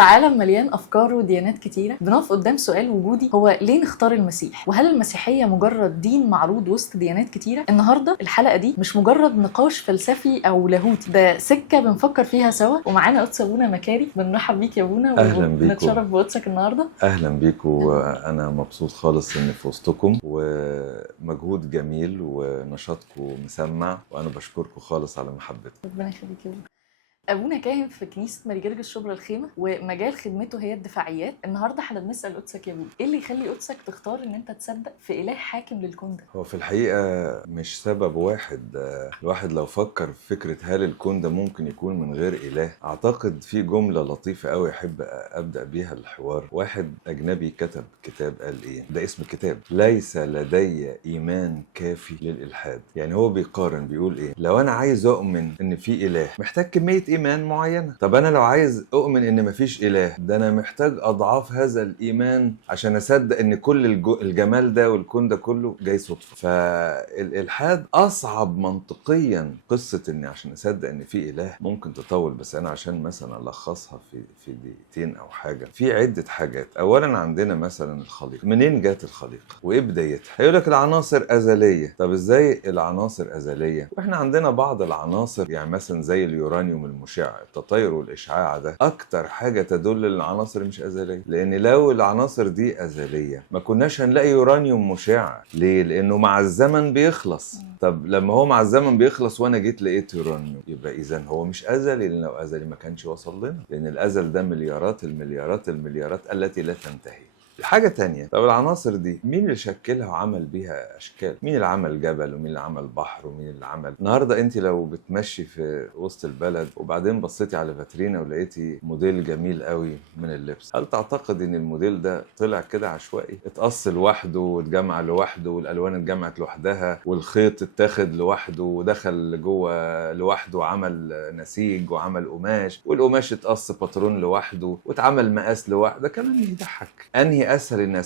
في عالم مليان أفكار وديانات كتيرة بنقف قدام سؤال وجودي، هو ليه نختار المسيح؟ وهل المسيحية مجرد دين معروض وسط ديانات كتيرة؟ النهاردة الحلقة دي مش مجرد نقاش فلسفي أو لاهوتي، ده سكة بنفكر فيها سوا. ومعانا قدس أبونا مكاري، بنرحب بيك يا أبونا أهلا بيكم. ونتشرف بقدسك النهاردة. أهلا بيكم، أنا مبسوط خالص إني في وسطكم، ومجهود جميل ونشاطكم مسمع، وأنا بشكركم خالص على محبتكم. ربنا يخليك يا أبونا كاهن في كنيسة ماري جرجس شبرا الخيمة، ومجال خدمته هي الدفاعيات. النهارده احنا بنسأل قدسك يا أبونا، ايه اللي يخلي قدسك تختار ان انت تصدق في إله حاكم للكون ده؟ هو في الحقيقة مش سبب واحد. الواحد لو فكر في فكرة هل الكون ده ممكن يكون من غير إله، أعتقد في جملة لطيفة أوي أحب أبدأ بيها الحوار. واحد أجنبي كتب كتاب قال إيه، ده اسم كتاب: ليس لدي إيمان كافي للإلحاد. يعني هو بيقارن، بيقول إيه، لو أنا عايز أؤمن إن في إله محتاج كمية إيمان معينة. طب أنا لو عايز أؤمن إن مفيش إله، ده أنا محتاج أضعاف هذا الإيمان عشان أصدق إن كل الجمال ده والكون ده كله جاي صدفة. فالإلحاد أصعب منطقيا. قصة إني عشان أصدق إن في إله ممكن تطول، بس أنا عشان مثلا ألخصها في دقيقتين أو حاجة، في عدة حاجات. أولا عندنا مثلا الخليقة، منين جات الخليقة وإيه بدايتها؟ هيقول لك العناصر أزلية. طب إزاي العناصر أزلية وإحنا عندنا بعض العناصر، يعني مثلا زي اليورانيوم المشع، التطاير والإشعاع ده أكتر حاجة تدل إن العناصر مش أزلية. لأن لو العناصر دي أزلية ما كناش هنلاقي يورانيوم مشع. ليه؟ لأنه مع الزمن بيخلص. طب لما هو مع الزمن بيخلص وأنا جيت لقيت يورانيوم، يبقى إذن هو مش أزلي. لأن لو أزلي ما كانش وصل لنا، لأن الأزل ده مليارات المليارات المليارات التي لا تنتهي. حاجة تانية، طب العناصر دي مين اللي شكلها وعمل بيها أشكال؟ مين اللي عمل جبل ومين اللي عمل بحر ومين اللي عمل؟ النهاردة أنت لو بتمشي في وسط البلد وبعدين بصيتي على فاترينا ولقيتي موديل جميل قوي من اللبس، هل تعتقد إن الموديل ده طلع كده عشوائي؟ اتقص لوحده واتجمع لوحده والألوان اتجمعت لوحدها والخيط اتاخد لوحده ودخل جوه لوحده وعمل نسيج وعمل قماش، والقماش اتقص باترون لوحده واتعمل مقاس لوحده؟ كلام يضحك. أنهي أسهل إن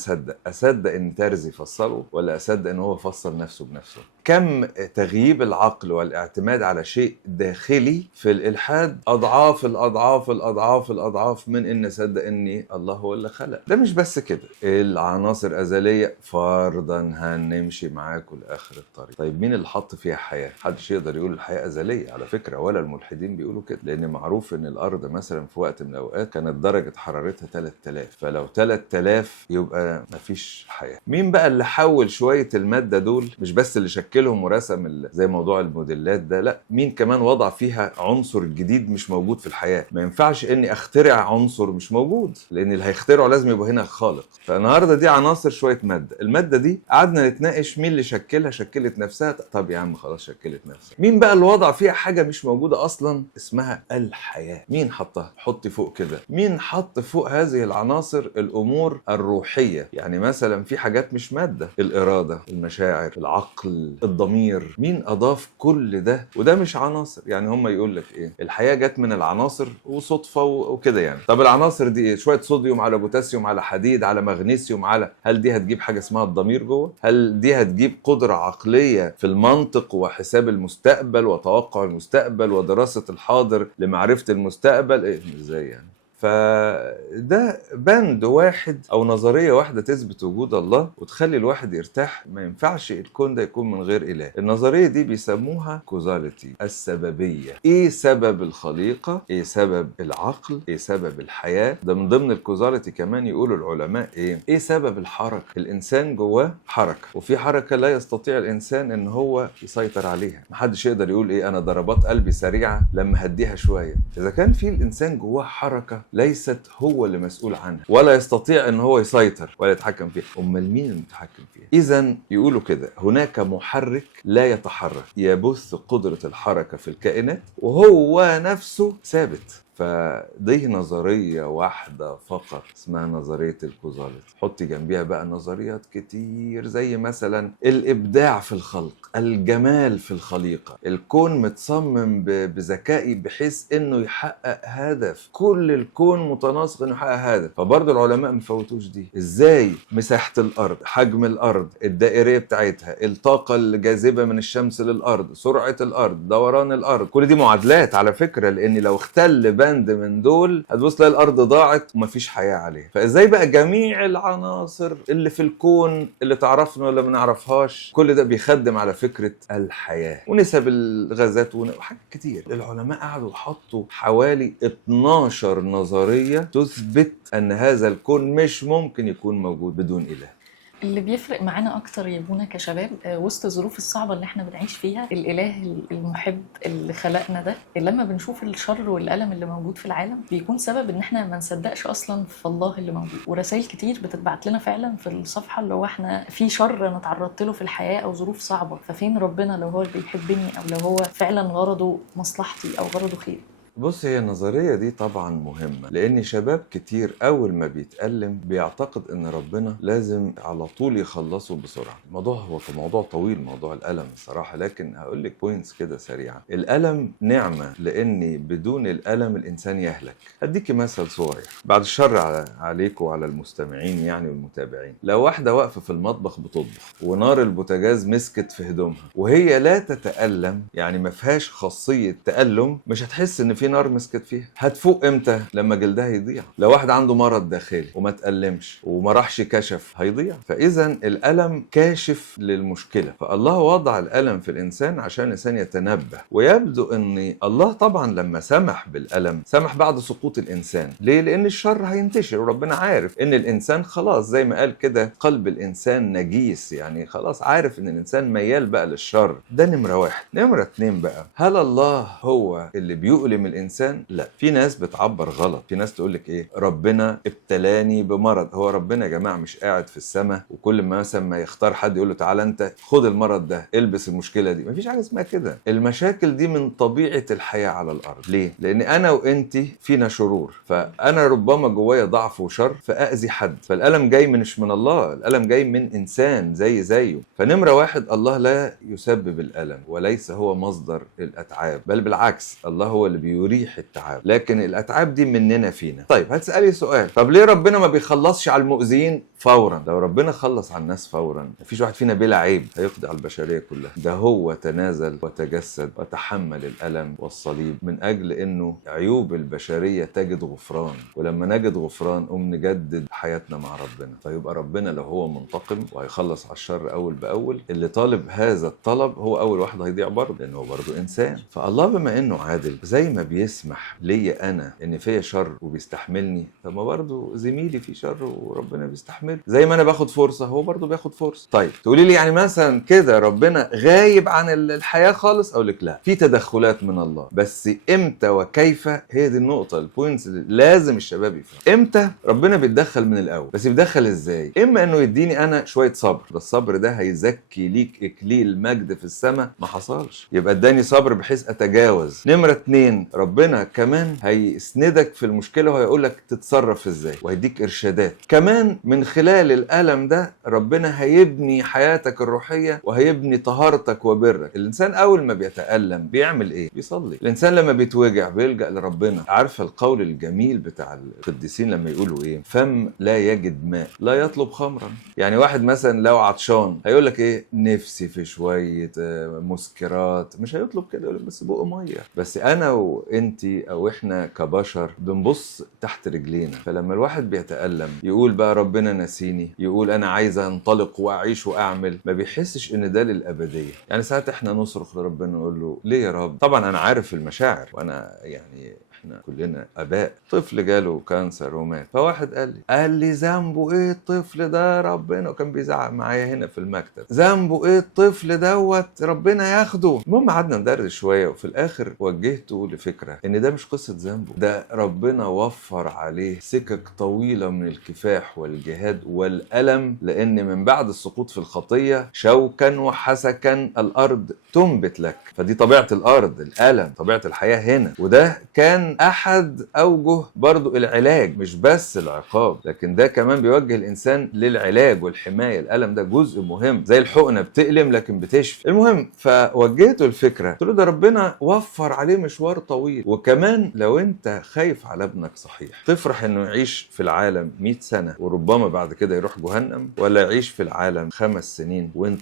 أصدق إن ترزي فصله، ولا أصدق إن هو فصل نفسه بنفسه؟ كم تغييب العقل والاعتماد على شيء داخلي في الإلحاد أضعاف الأضعاف الأضعاف الأضعاف من إن أصدق إني الله هو اللي خلق. ده مش بس كده، العناصر أزلية فرضا هنمشي معاكم لآخر الطريق. طيب مين اللي حط فيها حياة؟ محدش يقدر يقول الحياة أزلية على فكرة، ولا الملحدين بيقولوا كده. لأن معروف إن الأرض مثلا في وقت من الأوقات كانت درجة حرارتها 3000، فلو 3000 يبقى مفيش حياة. مين بقى اللي حول شوية المادة دول؟ مش بس اللي شكلهم ورسم زي موضوع الموديلات ده، لا، مين كمان وضع فيها عنصر جديد مش موجود في الحياة؟ ما ينفعش اني اخترع عنصر مش موجود، لان اللي هيخترعه لازم يبقى هنا الخالق. فالنهاردة دي عناصر شوية مادة، المادة دي قعدنا نتناقش مين اللي شكلها، شكلت نفسها. طب يا عم خلاص شكلت نفسها. مين بقى اللي وضع فيها حاجة مش موجودة اصلا اسمها الحياة؟ مين حطها؟ حطي فوق كده، مين حط فوق هذه العناصر الامور الروحية؟ يعني مثلا في حاجات مش مادة، الإرادة، المشاعر، العقل، الضمير، مين أضاف كل ده؟ وده مش عناصر. يعني هم يقول لك إيه، الحياة جت من العناصر وصدفة وكده يعني. طب العناصر دي إيه؟ شوية صوديوم على بوتاسيوم على حديد على مغنيسيوم على، هل دي هتجيب حاجة اسمها الضمير جوه؟ هل دي هتجيب قدرة عقلية في المنطق وحساب المستقبل وتوقع المستقبل ودراسة الحاضر لمعرفة المستقبل؟ إيه إزاي يعني؟ فده بند واحد او نظريه واحده تثبت وجود الله وتخلي الواحد يرتاح. ما ينفعش الكون ده يكون من غير اله. النظريه دي بيسموها كوزاليتي، السببيه. ايه سبب الخليقه؟ ايه سبب العقل؟ ايه سبب الحياه؟ ده من ضمن الكوزاليتي. كمان يقولوا العلماء ايه سبب الحركه؟ الانسان جواه حركه، وفي حركه لا يستطيع الانسان ان هو يسيطر عليها. محدش يقدر يقول ايه، انا ضربات قلبي سريعه لما هديها شويه. اذا كان في الانسان جواه حركه ليست هو اللي مسؤول عنها ولا يستطيع ان هو يسيطر ولا يتحكم فيها، امال مين المتحكم فيها؟ اذا يقولوا كده، هناك محرك لا يتحرك يبث قدرة الحركة في الكائنات وهو نفسه ثابت. فدي نظرية واحدة فقط اسمها نظرية الكوزاليتي. حطي جنبيها بقى نظريات كتير زي مثلا الإبداع في الخلق، الجمال في الخليقة، الكون متصمم بذكائي بحيث إنه يحقق هدف، كل الكون متناسق إنه يحقق هدف. فبرضه العلماء مفوتوش دي. إزاي مساحة الأرض، حجم الأرض، الدائرية بتاعتها، الطاقة الجاذبة من الشمس للأرض، سرعة الأرض، دوران الأرض، كل دي معادلات على فكرة. لأن لو اختل بند من دول هتبص تلاقي الارض ضاعت ومفيش حياه عليها. فازاي بقى جميع العناصر اللي في الكون اللي تعرفنا ولا ما نعرفهاش كل ده بيخدم على فكره الحياه ونسب الغازات وحاجات كتير. العلماء قعدوا حطوا حوالي 12 نظريه تثبت ان هذا الكون مش ممكن يكون موجود بدون اله. اللي بيفرق معانا اكتر يا بونا كشباب وسط الظروف الصعبه اللي احنا بنعيش فيها، الاله المحب اللي خلقنا ده لما بنشوف الشر والالم اللي موجود في العالم بيكون سبب ان احنا ما نصدقش اصلا في الله اللي موجود. ورسائل كتير بتتبعت لنا فعلا في الصفحه اللي هو احنا في شر انا اتعرضت له في الحياه او ظروف صعبه، ففين ربنا لو هو اللي بيحبني او لو هو فعلا غرضه مصلحتي او غرضه خير. بص، هي النظرية دي طبعا مهمة لأن شباب كتير أول ما بيتألم بيعتقد إن ربنا لازم على طول يخلصه بسرعة. الموضوع هو موضوع طويل، موضوع الألم الصراحة، لكن هقول لك بوينتس كده سريعة. الألم نعمة لأن بدون الألم الإنسان يهلك. هديكي مثل صغير بعد الشر عليك وعلى المستمعين يعني والمتابعين. لو واحدة واقفة في المطبخ بتطبخ ونار البوتاجاز مسكت في هدومها وهي لا تتألم، يعني ما فيهاش خاصية تألم، مش هتحس إن في نار مسكت فيها. هتفوق امتى؟ لما جلدها يضيع. لو واحد عنده مرض داخلي وما تألمش وما راحش كشف هيضيع. فاذا الألم كاشف للمشكلة، فالله وضع الألم في الإنسان عشان الإنسان يتنبه. ويبدو ان الله طبعا لما سمح بالألم سمح بعد سقوط الإنسان. ليه؟ لأن الشر هينتشر، وربنا عارف ان الإنسان خلاص زي ما قال كده قلب الإنسان نجيس، يعني خلاص عارف ان الإنسان ميال بقى للشر. ده نمرة واحد. نمرة اتنين بقى، هل الله هو اللي بيؤلم الانسان؟ لا. في ناس بتعبر غلط. في ناس تقول لك ايه، ربنا ابتلاني بمرض. هو ربنا يا جماعه مش قاعد في السماء وكل ما مثلا ما يختار حد يقول له تعالى انت خد المرض ده، البس المشكله دي. مفيش حاجه اسمها كده. المشاكل دي من طبيعه الحياه على الارض. ليه؟ لان انا وانت فينا شرور، فانا ربما جوايا ضعف وشر فاذي حد، فالالم جاي مش من الله، الالم جاي من انسان زيه. فنمره واحد، الله لا يسبب الالم وليس هو مصدر الاتعاب، بل بالعكس الله هو اللي بيريح التعب، لكن الاتعاب دي مننا فينا. طيب هتسالي سؤال، طب ليه ربنا ما بيخلصش على المؤذيين فورا؟ لو ربنا خلص على الناس فورا مفيش واحد فينا بلا عيب هيقضي على البشريه كلها. ده هو تنازل وتجسد وتحمل الالم والصليب من اجل انه عيوب البشريه تجد غفران، ولما نجد غفران نقوم نجدد حياتنا مع ربنا. فيبقى ربنا لو هو منتقم وهيخلص على الشر اول باول، اللي طالب هذا الطلب هو اول واحد هيضيع برضه، لانه هو برضه انسان. فالله بما انه عادل زي ما بيسمح ليا انا ان فيا شر وبيستحملني، طب ما برضه زميلي فيه شر وربنا بيستحمله. زي ما انا باخد فرصه هو برضه بياخد فرصه. طيب تقولي لي يعني مثلا كده ربنا غايب عن الحياه خالص؟ اقول لك لا، في تدخلات من الله، بس امتى وكيف هي دي النقطه، البوينتس اللي لازم الشباب يفهم. امتى ربنا بيتدخل من الاول، بس بيتدخل ازاي؟ اما انه يديني انا شويه صبر، ده الصبر ده هيزكي ليك اكليل مجد في السماء، ما حصلش يبقى اداني صبر بحيث اتجاوز. نمره اتنين، ربنا كمان هيسندك في المشكله وهيقول لك تتصرف ازاي وهيديك ارشادات. كمان من خلال الالم ده ربنا هيبني حياتك الروحيه وهيبني طهارتك وبرك. الانسان اول ما بيتالم بيعمل ايه؟ بيصلي. الانسان لما بيتوجع بيلجأ لربنا. عارفه القول الجميل بتاع القديسين لما يقولوا ايه؟ فم لا يجد ماء لا يطلب خمرا. يعني واحد مثلا لو عطشان هيقول لك ايه؟ نفسي في شويه مسكرات. مش هيطلب كده، يقول لك بس بق ميه. بس انا وانتي او احنا كبشر بنبص تحت رجلينا. فلما الواحد بيتألم يقول بقى ربنا نسيني، يقول انا عايز انطلق واعيش واعمل، ما بيحسش ان ده للابديه. يعني ساعات احنا نصرخ لربنا نقول له ليه يا رب؟ طبعا انا عارف المشاعر، وانا يعني احنا كلنا اباء. طفل جاله كانسر ومات، فواحد قال لي ذنبه ايه الطفل ده ربنا، وكان بيزعق معايا هنا في المكتب، ذنبه ايه الطفل دوت ربنا ياخده. المهم قعدنا ندردش شويه، وفي الاخر وجهته لفكره ان ده مش قصه ذنبه، ده ربنا وفر عليه سكك طويله من الكفاح والجهاد والالم، لان من بعد السقوط في الخطيه شوكا وحسكا الارض تنبت لك. فدي طبيعه الارض، الالم طبيعه الحياه هنا. وده كان احد اوجه برضو العلاج، مش بس العقاب، لكن ده كمان بيوجه الانسان للعلاج والحمايه. الالم ده جزء مهم، زي الحقنه بتألم لكن بتشفي. المهم فوجهته الفكره، قلت له ده ربنا وفر عليه مشوار طويل. وكمان لو انت خايف على ابنك صحيح، تفرح انه يعيش في العالم 100 سنه وربما بعد كده يروح جهنم، ولا يعيش في العالم 5 سنين وانت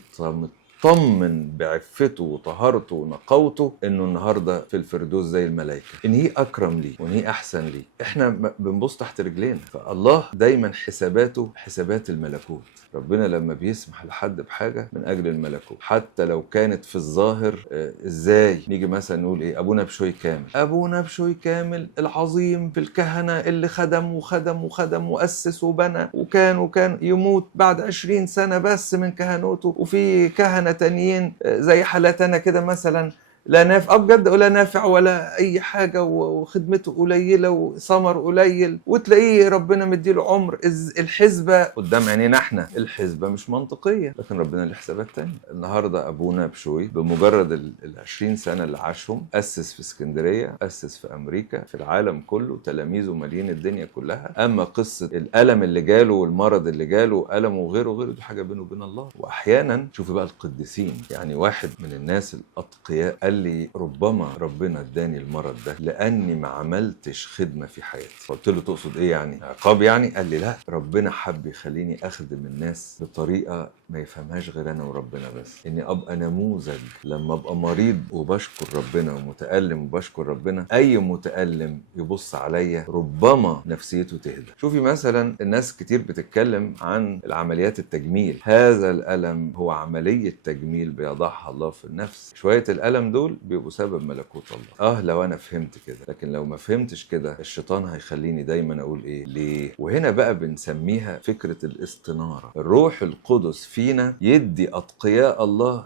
واطمن بعفته وطهارته ونقاوته انه النهارده في الفردوس زي الملائكه، ان هي اكرم لي وان هي احسن لي. احنا بنبص تحت رجلينا، فالله دايما حساباته حسابات الملكوت. ربنا لما بيسمح لحد بحاجه من اجل الملكوت حتى لو كانت في الظاهر ازاي نيجي مثلا نقول ايه، ابونا بشوي كامل، ابونا بشوي كامل العظيم في الكهنه اللي خدم وخدم وخدم واسس وبنى وكان يموت بعد 20 سنه بس من كهنوته، وفي كهنه تانيين زي حالاتنا كده مثلا لا نافع بجد ولا نافع ولا اي حاجه وخدمته قليله وثمر قليل، وتلاقيه ربنا مديله عمر. الحسبه قدام عينينا احنا الحسبه مش منطقيه، لكن ربنا له حسابات تانية. النهارده ابونا بشوي بمجرد ال 20 سنه اللي عاشهم اسس في اسكندريه، اسس في امريكا، في العالم كله تلاميذه مالين الدنيا كلها. اما قصه الالم اللي جاله والمرض اللي جاله الم وغيره دي حاجه بينه وبين الله. واحيانا شوفوا بقى القديسين، يعني واحد من الناس الاتقياء قال لي ربما ربنا اداني المرض ده لاني ما عملتش خدمه في حياتي. قلت له تقصد ايه يعني، عقاب يعني؟ قال لي لا، ربنا حب يخليني اخدم الناس بطريقه ما يفهمهاش غير انا وربنا بس، اني ابقى نموذج لما ابقى مريض وبشكر ربنا ومتالم وبشكر ربنا، اي متالم يبص عليا ربما نفسيته تهدى. شوفي مثلا الناس كتير بتتكلم عن العمليات التجميل، هذا الالم هو عمليه تجميل بيضعها الله في النفس. شويه الالم دول بيبقوا سبب ملكوت الله. لو انا فهمت كده، لكن لو ما فهمتش كده الشيطان هيخليني دايما اقول ايه ليه. وهنا بقى بنسميها فكره الاستناره. الروح القدس فينا يدي اتقياء الله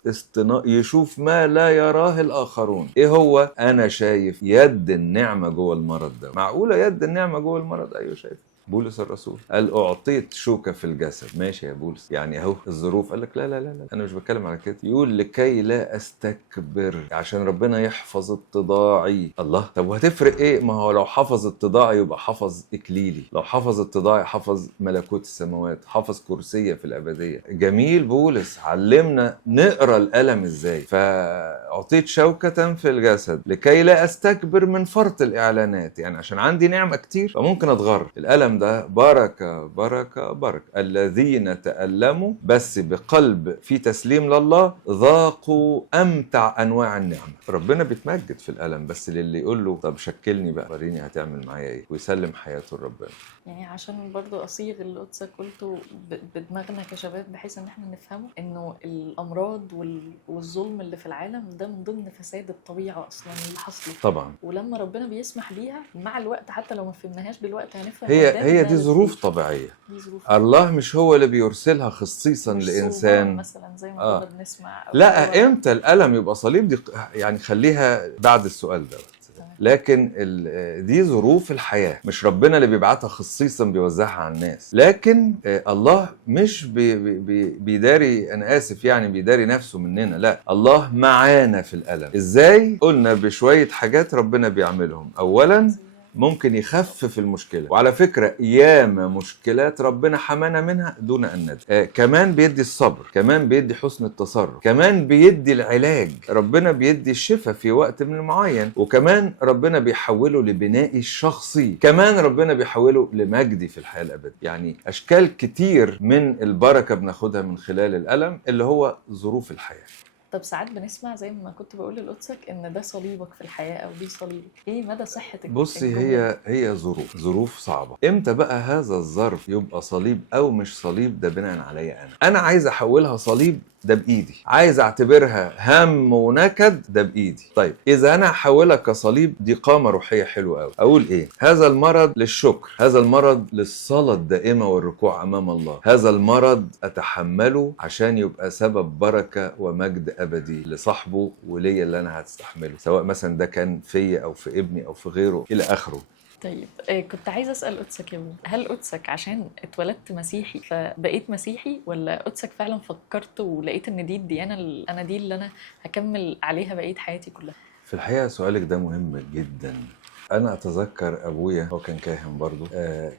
يشوف ما لا يراه الاخرون. ايه هو؟ انا شايف يد النعمه جوه المرض ده. معقوله يد النعمه جوه المرض؟ ايوه شايف. بولس الرسول قال اعطيت شوكه في الجسد. ماشي يا بولس، يعني اهو الظروف. قال لك لا لا لا لا، انا مش بتكلم على كده. يقول لكي لا استكبر، عشان ربنا يحفظ اتضاعي. الله، طب وهتفرق ايه؟ ما هو لو حفظ اتضاعي يبقى حفظ اكليلي، لو حفظ اتضاعي حفظ ملكوت السماوات، حفظ كرسيه في الابديه. جميل، بولس علمنا نقرا الالم ازاي. فاعطيت شوكه في الجسد لكي لا استكبر من فرط الاعلانات، يعني عشان عندي نعمه كتير فممكن اتغر. الالم ده بركة بركة بركة. الذين تألموا بس بقلب في تسليم لله ذاقوا أمتع أنواع النعمة. ربنا بيتمجد في الألم، بس للي يقول له طب شكلني بقى، وريني هتعمل معايا ايه، ويسلم حياته لربنا. يعني عشان برضو أصيغ اللي قدسك قلته بدماغنا كشباب، بحيث ان احنا نفهمه انه الأمراض والظلم اللي في العالم ده من ضمن فساد الطبيعة أصلا اللي حصله طبعا. ولما ربنا بيسمح بيها مع الوقت، حتى لو ما فهمناهاش دلوقتي هنفهم هي دي ظروف طبيعية. دي ظروف الله مش هو اللي بيرسلها خصيصا لإنسان مثلا زي ما كنا بنسمع. لا، امتى الألم يبقى صليب؟ دي يعني خليها بعد السؤال ده. لكن دي ظروف الحياة، مش ربنا اللي بيبعتها خصيصا بيوزعها على الناس. لكن الله مش بيداري، أنا آسف يعني، بيداري نفسه مننا. لا، الله معانا في الألم. إزاي؟ قلنا بشوية حاجات ربنا بيعملهم. أولا ممكن يخفف المشكلة، وعلى فكرة ياما مشكلات ربنا حمانا منها دون أن ندري. كمان بيدي الصبر، كمان بيدي حسن التصرف، كمان بيدي العلاج، ربنا بيدي الشفاء في وقت من معين، وكمان ربنا بيحوله لبنائي الشخصي، كمان ربنا بيحوله لمجدي في الحياة الأبدية. يعني أشكال كتير من البركة بناخدها من خلال الألم اللي هو ظروف الحياة. طب ساعات بنسمع زي ما كنت بقول لقدسك ان ده صليبك في الحياه او دي صليبك، ايه مدى صحه بصي، هي ظروف صعبه. امتى بقى هذا الظرف يبقى صليب او مش صليب؟ ده بناء عليا انا عايز احولها صليب، ده بايدي. عايز اعتبرها هم ونكد، ده بايدي. طيب اذا انا هحولها كصليب، دي قامه روحيه حلوه قوي. اقول ايه؟ هذا المرض للشكر، هذا المرض للصلاه الدائمه والركوع امام الله، هذا المرض اتحمله عشان يبقى سبب بركه ومجد ابدي لصاحبه وليا اللي انا هتستحمله، سواء مثلا ده كان فيا او في ابني او في غيره الى اخره. طيب كنت عايزه اسال قدسك يا ابو، هل قدسك عشان اتولدت مسيحي فبقيت مسيحي، ولا قدسك فعلا فكرت ولقيت ان دي الديانه انا دي اللي انا هكمل عليها بقيه حياتي كلها؟ في الحقيقه سؤالك ده مهم جدا، انا اتذكر ابويا، هو كان كاهن برضو،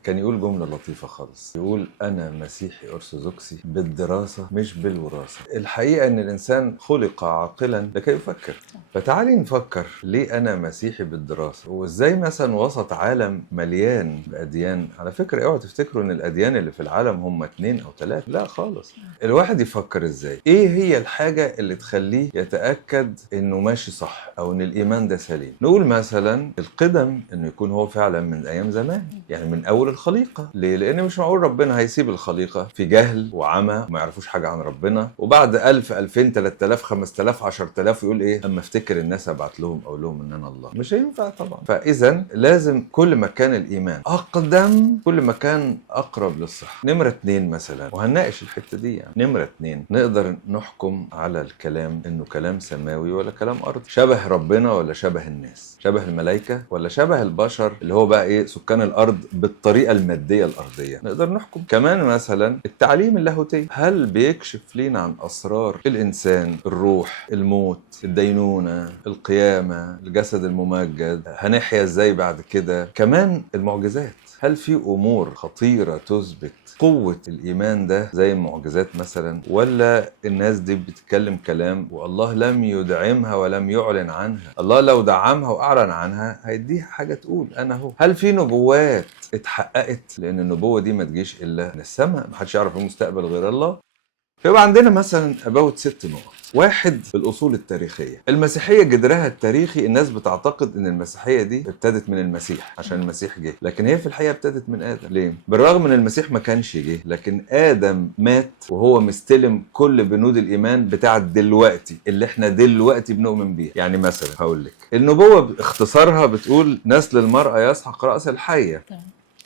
كان يقول جمله لطيفه خالص، يقول انا مسيحي ارثوذكسي بالدراسه مش بالوراثه. الحقيقه ان الانسان خلق عاقلا لكي يفكر. فتعالي نفكر ليه انا مسيحي بالدراسه، وازاي مثلا وسط عالم مليان باديان. على فكره اوعوا تفتكروا ان الاديان اللي في العالم هم 2 أو 3، لا خالص. الواحد يفكر ازاي، ايه هي الحاجه اللي تخليه يتاكد انه ماشي صح او ان الايمان ده سليم. نقول مثلا القدم، انه يكون هو فعلا من ايام زمان، يعني من اول الخليقه. ليه؟ لان مش معقول ربنا هيسيب الخليقه في جهل وعمى وما يعرفوش حاجه عن ربنا، وبعد 1000 2000 3000 5000 10000 يقول ايه اما افتكر الناس ابعت لهم اقول لهم ان انا الله. مش هينفع طبعا. فاذا لازم كل ما كان الايمان اقدم كل ما كان اقرب للصحه. نمره 2 مثلا، وهنناقش الحته دي يعني. نمره 2، نقدر نحكم على الكلام انه كلام سماوي ولا كلام ارضي، شبه ربنا ولا شبه الناس، شبه الملائكه ولا شبه البشر اللي هو بقى ايه سكان الارض بالطريقه الماديه الارضيه. نقدر نحكم. كمان مثلا التعليم اللاهوتي، هل بيكشف لينا عن اسرار الانسان، الروح، الموت، الدينونه، القيامه، الجسد الممجد، هنحيا ازاي بعد كده. كمان المعجزات، هل في امور خطيره تثبت قوة الإيمان ده زي المعجزات مثلا، ولا الناس دي بتتكلم كلام والله لم يدعمها ولم يعلن عنها؟ الله لو دعمها وأعلن عنها هيديها حاجة تقول أنا هو. هل في نبوات اتحققت؟ لأن النبوة دي ما تجيش إلا من السماء، محدش يعرف المستقبل غير الله. فيبقى عندنا مثلا about 6 نقط. 1، الأصول التاريخية. المسيحية جذرها التاريخي، الناس بتعتقد ان المسيحية دي ابتدت من المسيح عشان المسيح جه، لكن هي في الحقيقة ابتدت من آدم. ليه؟ بالرغم ان المسيح ما كانش جه، لكن آدم مات وهو مستلم كل بنود الإيمان بتاعت دلوقتي اللي احنا دلوقتي بنؤمن بيها. يعني مثلا هقول لك النبوة باختصارها بتقول نسل المرأة يسحق رأس الحية.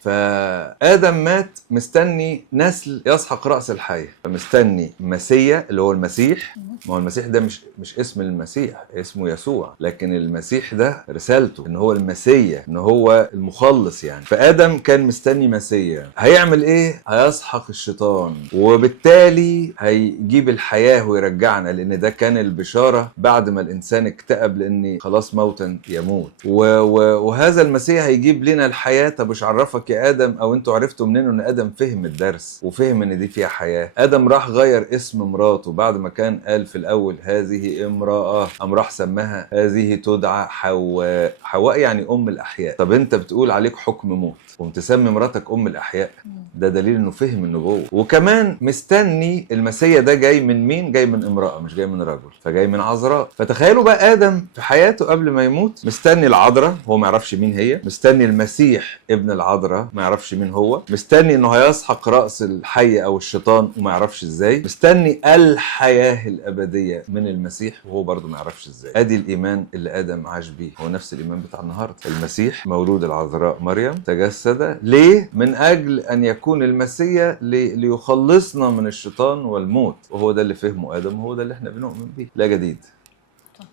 فآدم مات مستني نسل يسحق رأس الحية، فمستني مسيا اللي هو المسيح. ما هو المسيح ده مش اسم المسيح، اسمه يسوع، لكن المسيح ده رسالته ان هو المسيا، ان هو المخلص يعني. فآدم كان مستني مسيا، هيعمل ايه؟ هيسحق الشيطان، وبالتالي هيجيب الحياة ويرجعنا، لان ده كان البشارة بعد ما الانسان اكتئب لان خلاص موتا يموت. وهذا المسيح هيجيب لنا الحياة. طب مش عرفك يا آدم، او انتوا عرفتوا منين ان آدم فهم الدرس وفهم ان دي فيها حياة؟ آدم راح غير اسم مراته، بعد ما كان قال في الاول هذه امرأة، قام راح سماها هذه تدعى حواء. حواء يعني ام الاحياء. طب انت بتقول عليك حكم موت ومتسمي مراتك ام الاحياء، ده دليل انه فهم النبوة. وكمان مستني المسيا ده جاي من مين؟ جاي من امرأة، مش جاي من رجل، فجاي من عذراء. فتخيلوا بقى آدم في حياته قبل ما يموت مستني العذراء، هو ما يعرفش مين هي، مستني المسيح ابن العذراء ما يعرفش مين هو، مستني انه هيسحق رأس الحي او الشيطان وما يعرفش ازاي، مستني الحياة الابدية من المسيح وهو برضه ما يعرفش ازاي. ادي الايمان اللي آدم عاش بيه، هو نفس الايمان بتاع النهارده. المسيح مولود العذراء مريم، تجسد ليه؟ من اجل ان يكون المسيا ليخلصنا من الشيطان والموت، وهو ده اللي فهمه آدم، وهو ده اللي احنا بنؤمن بيه. لا جديد.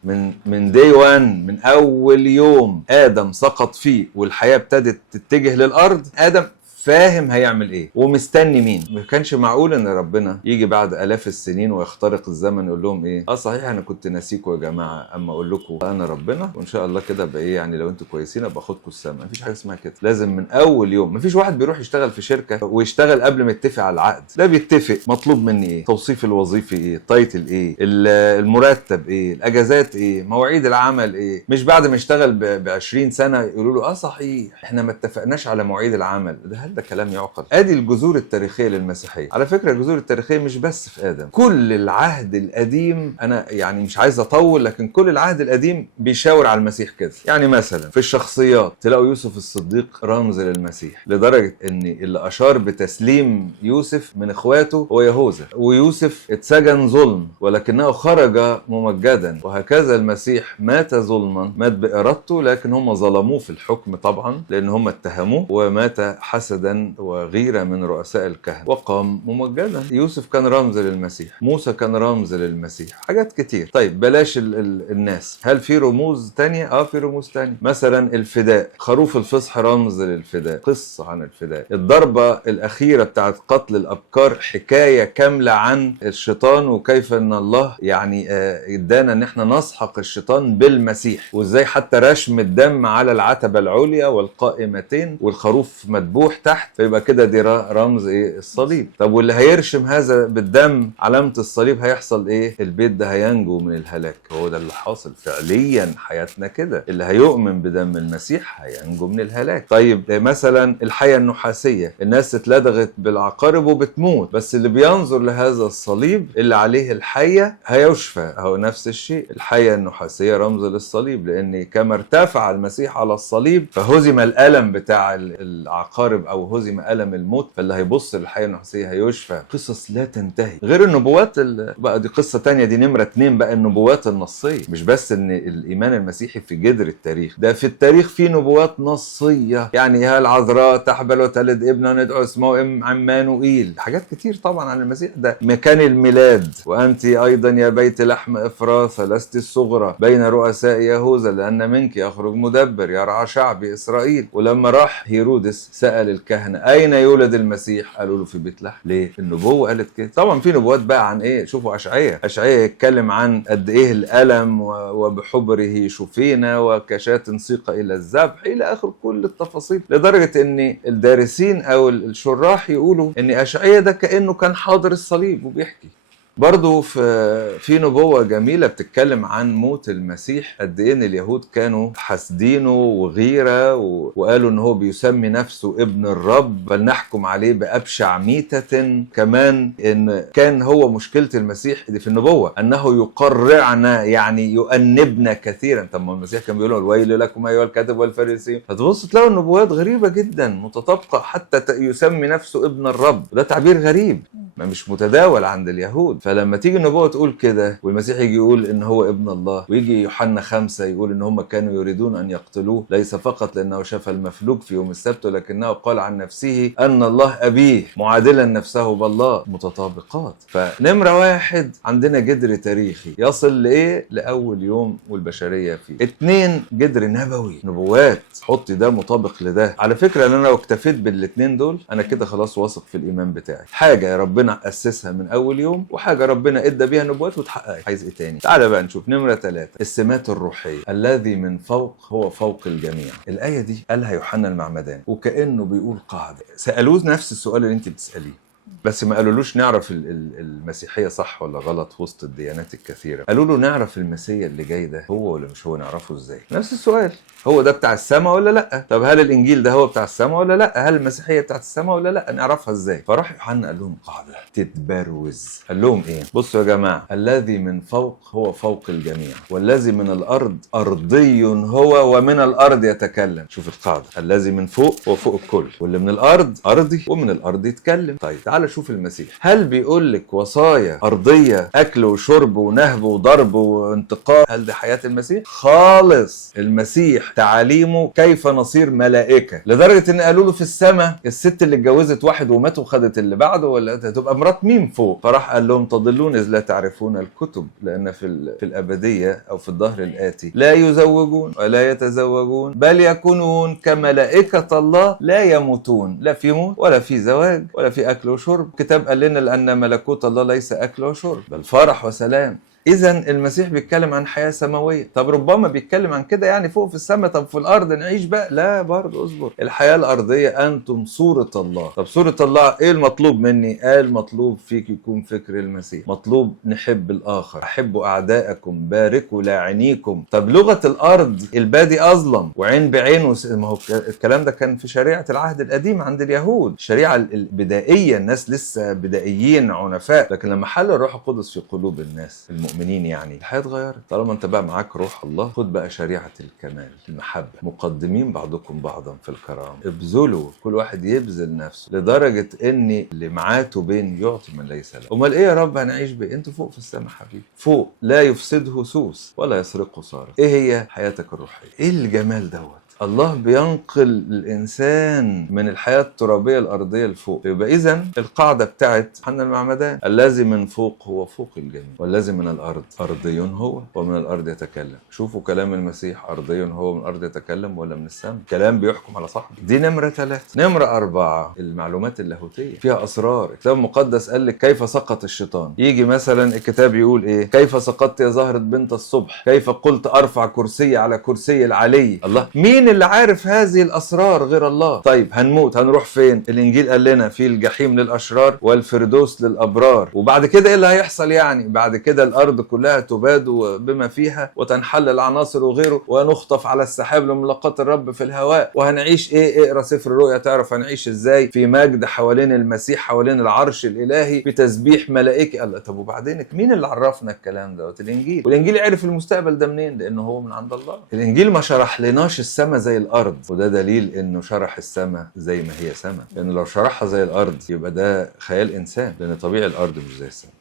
من day one، من اول يوم آدم سقط فيه والحياة ابتدت تتجه للأرض، آدم فاهم هيعمل ايه ومستني مين. ما كانش معقول ان ربنا يجي بعد آلاف السنين ويخترق الزمن يقول لهم ايه صحيح انا كنت ناسيكوا يا جماعه، اما اقول لكم انا ربنا وان شاء الله كده بقى ايه يعني لو انتوا كويسين ابقى اخدكم السما. مفيش حاجه اسمها كده. لازم من اول يوم. مفيش واحد بيروح يشتغل في شركه ويشتغل قبل ما يتفق على العقد. لا، بيتفق مطلوب مني ايه، توصيف الوظيفي ايه، التايتل ايه، المرتب ايه، الاجازات ايه، مواعيد العمل ايه. مش بعد ما يشتغل ب 20 سنه يقولوا له صحيح احنا ما اتفقناش على مواعيد العمل. ده كلام يعقل. ادي الجذور التاريخيه للمسيحيه. على فكره الجذور التاريخيه مش بس في ادم، كل العهد القديم، انا يعني مش عايز اطول، لكن كل العهد القديم بيشاور على المسيح كده. يعني مثلا في الشخصيات تلاقوا يوسف الصديق رمز للمسيح، لدرجه ان اللي اشار بتسليم يوسف من اخواته هو يهوذا، ويوسف اتسجن ظلم ولكنه خرج ممجدا. وهكذا المسيح مات ظلما، مات بارادته، لكن هم ظلموه في الحكم طبعا لان هم اتهموه، ومات حسدا حسدا وغيرة من رؤساء الكهنة وقام ممجدا. يوسف كان رمز للمسيح، موسى كان رمز للمسيح، حاجات كتير. طيب بلاش الناس، هل في رموز تانية؟ في رموز تانية. مثلا الفداء، خروف الفصح رمز للفداء، قصة عن الفداء. الضربة الأخيرة بتاعت قتل الأبكار حكاية كاملة عن الشيطان، وكيف ان الله يعني ادانا ان احنا نسحق الشيطان بالمسيح، وازاي حتى رشم الدم على العتبة العليا والقائمتين والخروف مذبوح تحت، فيبقى كده دي رمز ايه؟ الصليب. طب واللي هيرشم هذا بالدم علامة الصليب هيحصل ايه؟ البيت ده هينجو من الهلاك. هو ده اللي حاصل فعليا حياتنا كده، اللي هيؤمن بدم المسيح هينجو من الهلاك. طيب مثلا الحية النحاسية، الناس اتلدغت بالعقارب وبتموت، بس اللي بينظر لهذا الصليب اللي عليه الحية هيشفى. هو نفس الشيء، الحية النحاسية رمز للصليب، لأن كما ارتفع المسيح على الصليب فهزم الألم بتاع العقارب أو هزم ألم الموت، فاللي هيبص للحية النحاسية هيشفى. قصص لا تنتهي. غير النبوات بقى دي قصة تانية، دي نمرة 2 بقى، النبوات النصية. مش بس ان الإيمان المسيحي في جذر التاريخ، ده في التاريخ في نبوات نصية. يعني ها العذراء تحبل وتلد ابنا ندعو اسمه عمانوئيل، حاجات كتير طبعا عن المسيح. ده مكان الميلاد. وأنت أيضا يا بيت لحم إفراث لست الصغرى بين رؤساء يهوذا لأن منك يخرج مدبر يرعى شعب إسرائيل. ولما راح هيرودس سأل الكهنة أين يولد المسيح؟ قالوا له في بيت لحم. ليه؟ النبوة قالت كده. طبعا في نبوات بقى عن إيه؟ شوفوا أشعياء يتكلم عن قد إيه الألم وبحبره شفينا وكشاة سيق إلى الذبح إلى آخر كل التفاصيل، لدرجة إن الدارسين أو الشراح يقولوا إن أشعياء ده كأنه كان حاضر الصليب وبيحكي. برضو في نبوة جميلة بتتكلم عن موت المسيح، قد ايه ان اليهود كانوا حاسدينه وغيرة وقالوا ان هو بيسمي نفسه ابن الرب بل نحكم عليه بأبشع ميتة. كمان ان كان هو مشكلة المسيح دي في النبوة انه يقرعنا، يعني يؤنبنا كثيرا. طب ما المسيح كان بيقول الويل لكم ايها الكاتب والفريسيين. فتبص تلاقوا النبوات غريبة جدا متطابقة، حتى يسمي نفسه ابن الرب، وده تعبير غريب ما مش متداول عند اليهود. فلما تيجي النبوة تقول كده والمسيح يجي يقول ان هو ابن الله، ويجي يوحنا 5 يقول ان هم كانوا يريدون ان يقتلوه ليس فقط لانه شفى المفلوج في يوم السبت، ولكنه قال عن نفسه ان الله ابيه معادلا نفسه بالله. متطابقات. فنمرة 1 عندنا جدر تاريخي يصل لايه؟ لاول يوم والبشرية فيه. 2 جدر نبوي، نبوات. حطي ده مطابق لده. على فكرة ان انا لو اكتفيت بالاتنين دول انا كده خلاص واثق في الايمان بتاعي. حاجة ربنا اسسها من اول يوم، وحاجة ربنا ادى بيها نبوات وتحققها. عايز ايه تاني؟ تعالى بقى نشوف نمرة 3 السمات الروحية. الذي من فوق هو فوق الجميع. الآية دي قالها يوحنا المعمدان، وكأنه بيقول قاعدة. سألوه نفس السؤال اللي انت بتسأليه، بس ما قالولوش نعرف المسيحية صح ولا غلط وسط الديانات الكثيرة. قالوا له نعرف المسيح اللي جاي ده هو ولا مش هو، نعرفه ازاي؟ نفس السؤال، هو ده بتاع السماء ولا لا؟ طب هل الانجيل ده هو بتاع السماء ولا لا؟ هل المسيحية بتاعت السماء ولا لا؟ نعرفها ازاي؟ فراح يوحنا قال لهم قاعدة تتبروز. قال لهم ايه؟ بصوا يا جماعة، الذي من فوق هو فوق الجميع، والذي من الارض ارضي هو ومن الارض يتكلم. شوف القاعدة، الذي من فوق هو فوق الكل، واللي من الارض ارضي ومن الارض يتكلم. طيب تعال شوف المسيح، هل بيقول لك وصايا ارضيه اكل وشرب ونهب وضرب وانتقام؟ هل دي حياه المسيح؟ خالص. المسيح تعاليمه كيف نصير ملائكه، لدرجه ان قالوا له في السماء الست اللي اتجوزت واحد ومات وخدت اللي بعده ولا تبقى مرات مين فوق؟ فراح قال لهم تضلون اذ لا تعرفون الكتب، لان في الابديه او في الظهر الاتي لا يزوجون ولا يتزوجون بل يكونون كملائكه الله لا يموتون، لا في موت ولا في زواج ولا في اكل وشرب. كتاب قال لنا لأن ملكوت الله ليس أكل وشرب بل فرح وسلام. إذن المسيح بيتكلم عن حياة سماوية. طب ربما بيتكلم عن كده يعني فوق في السماء، طب في الأرض نعيش بقى؟ لا برضه اصبر. الحياة الأرضية أنتم صورة الله. طب صورة الله إيه المطلوب مني؟ قال مطلوب فيك يكون فكر المسيح، مطلوب نحب الآخر، أحبوا أعداءكم، باركوا لاعنيكم. طب لغة الأرض البادي أظلم وعين بعين ما هو الكلام ده كان في شريعة العهد القديم عند اليهود، الشريعة البدائية، الناس لسه بدائيين عنفاء. لكن لما حل الروح القدس في قلوب الناس المؤمنين يعني الحياة اتغيرت. طالما انت بقى معاك روح الله، خد بقى شريعة الكمال، المحبة، مقدمين بعضكم بعضا في الكرامة، ابذلوا، كل واحد يبذل نفسه، لدرجة ان اللي معاه بين يعطي من ليس له. امال ايه يا رب هنعيش بايه؟ انتوا فوق في السماء حبيبي، فوق لا يفسده سوس ولا يسرقه سارق. ايه هي حياتك الروحية؟ ايه الجمال دوت؟ الله بينقل الانسان من الحياه الترابيه الارضيه لفوق. يبقى اذا القاعده بتاعت حنا المعمدان: الذي من فوق هو فوق الجميع، والذي من الارض ارضي هو ومن الارض يتكلم. شوفوا كلام المسيح: ارضي هو من الارض يتكلم ولا من السماء؟ كلام بيحكم على صاحبه. دي نمره 3. نمره 4: المعلومات اللاهوتيه فيها اسرار. الكتاب المقدس قال لك كيف سقط الشيطان. يجي مثلا الكتاب يقول ايه: كيف سقطت يا زهرة بنت الصبح، كيف قلت ارفع كرسي على كرسي العلي. الله، مين اللي عارف هذه الاسرار غير الله؟ طيب هنموت هنروح فين؟ الانجيل قال لنا في الجحيم للاشرار والفردوس للابرار. وبعد كده ايه اللي هيحصل؟ يعني بعد كده الارض كلها تباد بما فيها وتنحل العناصر وغيره، ونخطف على السحاب لملاقاة الرب في الهواء. وهنعيش ايه؟ اقرا سفر الرؤيا تعرف هنعيش ازاي، في مجد حوالين المسيح، حوالين العرش الالهي، في تسبيح ملائكي. الله، طب وبعدين مين اللي عرفنا الكلام دوت؟ الانجيل. والانجيل عرف المستقبل ده منين؟ لانه هو من عند الله. الانجيل ما شرح لناش السماء زي الارض، وده دليل انه شرح السماء زي ما هي سماء، لانه لو شرحها زي الارض يبقى ده خيال انسان، لان طبيعي الارض مش زي السماء.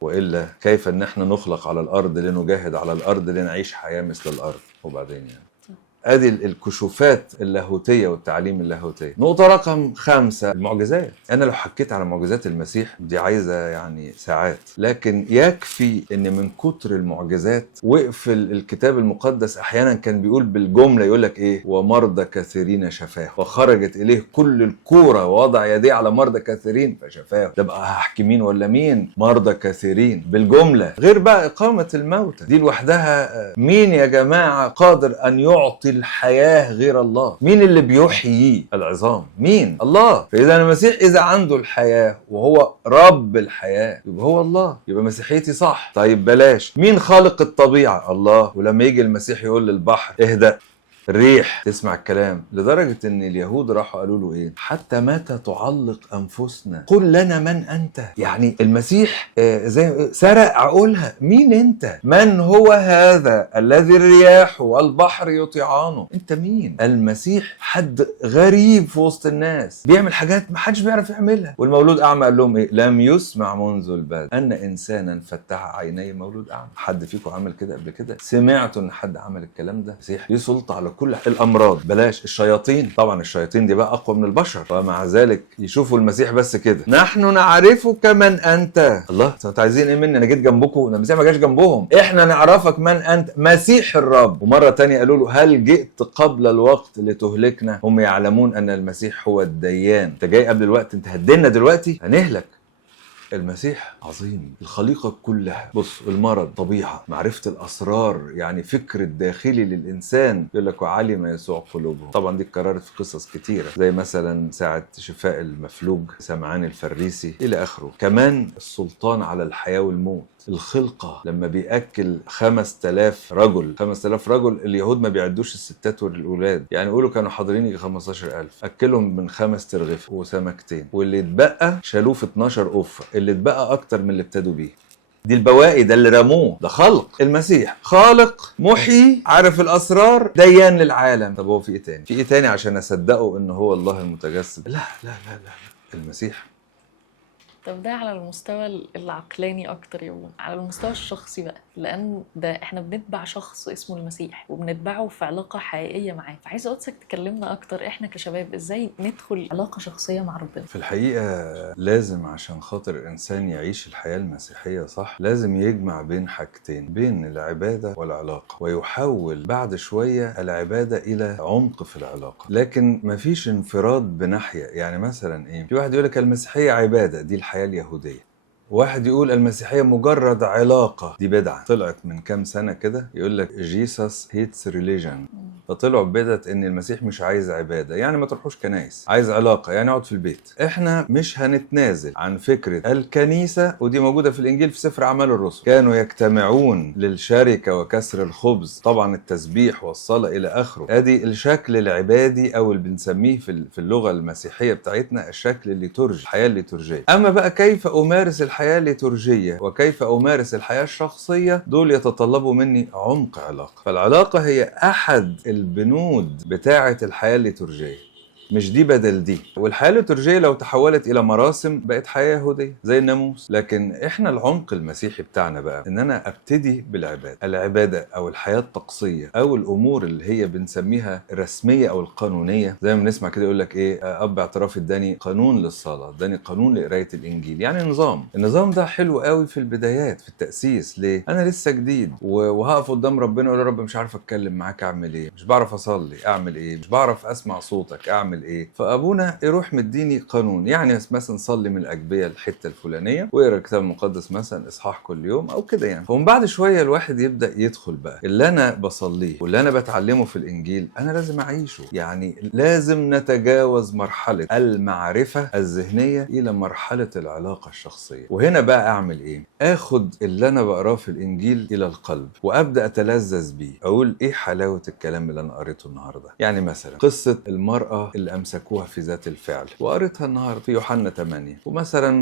والا كيف ان احنا نخلق على الارض لنجاهد على الارض لنعيش حياه مثل الارض؟ وبعدين يعني ادي الكشوفات اللاهوتيه والتعليم اللاهوتيه. نقطه رقم 5: المعجزات. انا لو حكيت على معجزات المسيح دي عايزه يعني ساعات، لكن يكفي ان من كتر المعجزات وقف الكتاب المقدس احيانا كان بيقول بالجمله، يقول لك ايه: ومرضى كثيرين شفاه، وخرجت اليه كل الكوره ووضع يديه على مرضى كثيرين فشفاه. ده بقى هحكي مين ولا مين؟ مرضى كثيرين بالجمله، غير بقى اقامه الموتى دي لوحدها. مين يا جماعه قادر ان يعطي الحياة غير الله؟ مين اللي بيحيي العظام؟ مين؟ الله. فإذا المسيح إذا عنده الحياة وهو رب الحياة يبقى هو الله، يبقى مسيحيتي صح. طيب بلاش، مين خالق الطبيعة؟ الله. ولما يجي المسيح يقول للبحر اهدأ، الريح تسمع الكلام. لدرجة ان اليهود راحوا قالوا له ايه: حتى متى تعلق انفسنا؟ قل لنا من انت. يعني المسيح زي سرق عقولها. مين انت؟ من هو هذا الذي الرياح والبحر يطيعانه؟ انت مين؟ المسيح حد غريب في وسط الناس، بيعمل حاجات ما حدش بيعرف يعملها. والمولود اعمى قال لهم ايه: لم يسمع منذ البدء ان انسانا فتح عيني مولود اعمى. حد فيكم عمل كده قبل كده؟ سمعتوا ان حد عمل الكلام ده؟ المسيح ليه سلطة على كل الامراض. بلاش الشياطين، طبعا الشياطين دي بقى اقوى من البشر، ومع ذلك يشوفوا المسيح بس كده: نحن نعرفك من انت. الله، انتوا عايزين ايه مني؟ انا جيت جنبكم؟ المسيح ما جاش جنبهم. احنا نعرفك من انت، مسيح الرب. ومره تانية قالوا له: هل جئت قبل الوقت لتهلكنا؟ هم يعلمون ان المسيح هو الديان. انت جاي قبل الوقت، انت هتدينا دلوقتي هنهلك. المسيح عظيم. الخليقة كلها، بص، المرض طبيعة، معرفة الأسرار يعني فكر الداخلي للإنسان. يقول لك: وعلم يسوع قلوبهم. طبعا دي اتكررت في قصص كتيرة، زي مثلا ساعة شفاء المفلوج سمعان الفريسي إلى آخره. كمان السلطان على الحياة والموت. الخلقة لما بيأكل 5000 رجل، 5000 رجل اليهود ما بيعدوش الستات والأولاد، يعني يقولوا كانوا حاضرين يجي 15000. أكلهم من 5 ترغيف وسمكتين، واللي اتبقى شالوه في 12 قفة. اللي اتبقى أكتر من اللي ابتدوا بيه. دي البواقي، ده اللي رموه، ده خلق. المسيح خالق، محيي، عارف الأسرار، ديان للعالم. طب هو في إيه تاني؟ في إيه تاني عشان أصدقه إنه هو الله المتجسد؟ لا لا لا لا، المسيح. طب ده على المستوى العقلاني اكتر يا بونا. على المستوى الشخصي بقى، لان ده احنا بنتبع شخص اسمه المسيح وبنتبعه في علاقه حقيقيه معاه. فعايزه اقولك تكلمنا اكتر احنا كشباب ازاي ندخل علاقه شخصيه مع ربنا. في الحقيقه لازم عشان خاطر الانسان يعيش الحياه المسيحيه صح لازم يجمع بين حاجتين: بين العباده والعلاقه، ويحول بعد شويه العباده الى عمق في العلاقه. لكن مفيش انفراد بناحيه. يعني مثلا ايه، في واحد يقول لك المسيحيه عباده، دي الحياه اليهوديه. واحد يقول المسيحية مجرد علاقة، دي بدعة. طلعت من كام سنة كده يقول لك جيسس هيتس ريليجن. فطلعوا ببدعة ان المسيح مش عايز عبادة، يعني ما تروحوش كنايس، عايز علاقة، يعني اقعد في البيت. احنا مش هنتنازل عن فكرة الكنيسة، ودي موجودة في الانجيل في سفر اعمال الرسل. كانوا يجتمعون للشركة وكسر الخبز، طبعا التسبيح والصلاة الى اخره. ادي الشكل العبادي او اللي بنسميه في اللغة المسيحية بتاعتنا الشكل الليتورجي، الحياة الليتورجية. اما بقى كيف امارس الحياة الليتورجية وكيف أمارس الحياة الشخصية، دول يتطلبوا مني عمق علاقة. فالعلاقة هي أحد البنود بتاعة الحياة الليتورجية. مش دي بدل دي. والحياه الليتورجيه لو تحولت الى مراسم بقت حياه يهوديه زي الناموس. لكن احنا العمق المسيحي بتاعنا بقى ان انا ابتدي بالعباده. العباده او الحياه الطقسيه او الامور اللي هي بنسميها الرسميه او القانونيه، زي ما بنسمع كده يقول لك ايه، اب اعتراف اداني قانون للصلاه، اداني قانون لقرايه الانجيل، يعني نظام. النظام ده حلو قوي في البدايات في التاسيس. ليه؟ انا لسه جديد وهقف قدام ربنا اقول يا رب مش عارف اتكلم معاك، اعمل ايه؟ مش بعرف اصلي، اعمل ايه؟ مش بعرف اسمع صوتك، اعمل ايه؟ فابونا يروح مديني قانون، يعني مثلا صلي من الاجبيه الحته الفلانيه واقرا الكتاب المقدس مثلا اصحاح كل يوم او كده يعني. ومن بعد شويه الواحد يبدا يدخل بقى اللي انا بصليه واللي انا بتعلمه في الانجيل انا لازم اعيشه. يعني لازم نتجاوز مرحله المعرفه الذهنيه الى مرحله العلاقه الشخصيه. وهنا بقى اعمل ايه؟ اخد اللي انا بقراه في الانجيل الى القلب وابدا اتلذذ بيه، اقول ايه حلاوه الكلام اللي انا قريته النهارده. يعني مثلا قصه المراه اللي امسكوها في ذات الفعل وقريتها النهارده في يوحنا 8،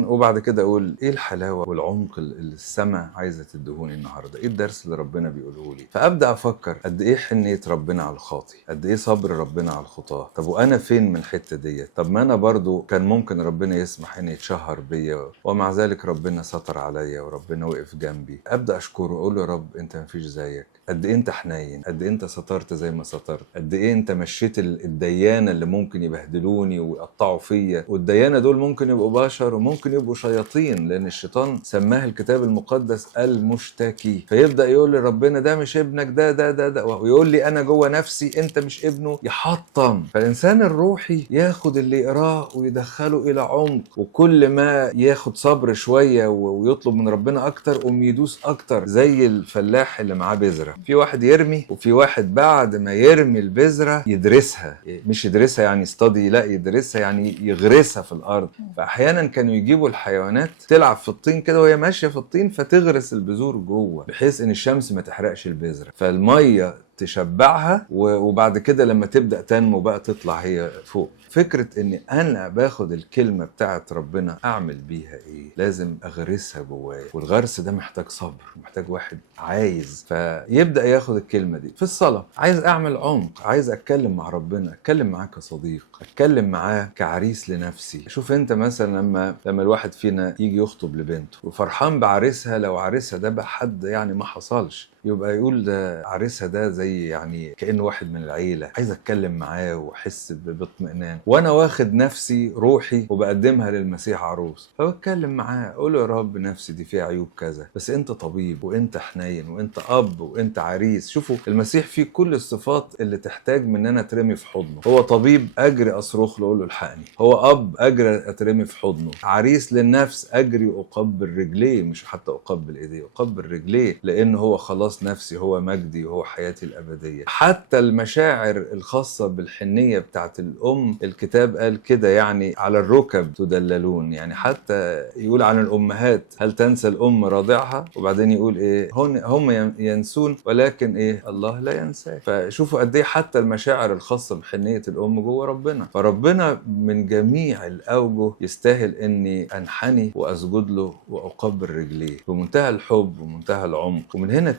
وبعد كده اقول ايه الحلاوه والعمق اللي السماء عايزه تدهوني النهارده، ايه الدرس اللي ربنا بيقوله لي. فابدا افكر قد ايه حنيه ربنا على الخاطي، قد ايه صبر ربنا على الخطاه. طب وانا فين من الحته ديت؟ طب ما انا برضو كان ممكن ربنا يسمح ان يتشهر بيا ومع ذلك ربنا ستر عليا وربنا وقف جنبي. ابدا اشكره واقول له يا رب انت مفيش زيك، قد ايه انت حنين، قد ايه انت سترت زي ما سترت، قد ايه انت مشيت الديانه اللي ممكن يبهدلوني ويقطعوا فيا. والديانه دول ممكن يبقوا بشر وممكن يبقوا شياطين، لان الشيطان سماه الكتاب المقدس المشتكي. فيبدا يقول لي ربنا ده مش ابنك، ده ويقول لي انا جوه نفسي انت مش ابنه، يحطم. فالانسان الروحي ياخد اللي يقراه ويدخله الى عمق، وكل ما ياخد صبر شويه ويطلب من ربنا اكتر يدوس اكتر. زي الفلاح اللي معاه بذره، في واحد يرمي وفي واحد بعد ما يرمي البذره يدرسها، مش يدرسها يعني يستدي، لا يدرسها يعني يغرسها في الارض. فاحيانا كانوا يجيبوا الحيوانات تلعب في الطين كده وهي ماشيه في الطين فتغرس البذور جوه بحيث ان الشمس ما تحرقش البذره، فالميه تشبعها وبعد كده لما تبدأ تنمو بقى تطلع هي فوق. فكرة ان انا باخد الكلمة بتاعت ربنا اعمل بيها ايه؟ لازم اغرسها جوايا، والغرس ده محتاج صبر، محتاج واحد عايز. فيبدأ ياخد الكلمة دي في الصلاة. عايز اعمل عمق، عايز اتكلم مع ربنا، اتكلم معاه كصديق، اتكلم معاه كعريس لنفسي. شوف انت مثلا لما الواحد فينا يجي يخطب لبنته وفرحان بعريسها، لو عريسها ده بقى حد يعني ما حصلش، يبقى يقول ده عريسها ده زي يعني كأنه واحد من العيلة، عايز اتكلم معاه واحس باطمئنان، وانا واخد نفسي روحي وبقدمها للمسيح عروس. فبتكلم معاه اقول له يا رب نفسي دي فيها عيوب كذا، بس انت طبيب وانت حنين وانت اب وانت عريس. شوفوا المسيح فيه كل الصفات اللي تحتاج من انا اترمي في حضنه. هو طبيب اجري اصرخ له اقول له الحقني، هو اب اجري اترمي في حضنه، عريس للنفس اجري اقبل رجليه، مش حتى اقبل ايديه، اقبل رجليه، لان هو خلاص نفسي، هو مجدي وهو حياتي الأبدية. حتى المشاعر الخاصة بالحنية بتاعت الأم الكتاب قال كده، يعني على الركب تدللون. يعني حتى يقول عن الأمهات هل تنسى الأم راضعها، وبعدين يقول إيه هم ينسون ولكن إيه الله لا ينسى. فشوفوا قد إيه حتى المشاعر الخاصة بحنية الأم جوه ربنا. فربنا من جميع الأوجه يستاهل إني أنحني وأسجد له وأقبل رجليه بمنتهى الحب ومنتهى العمق. ومن هنا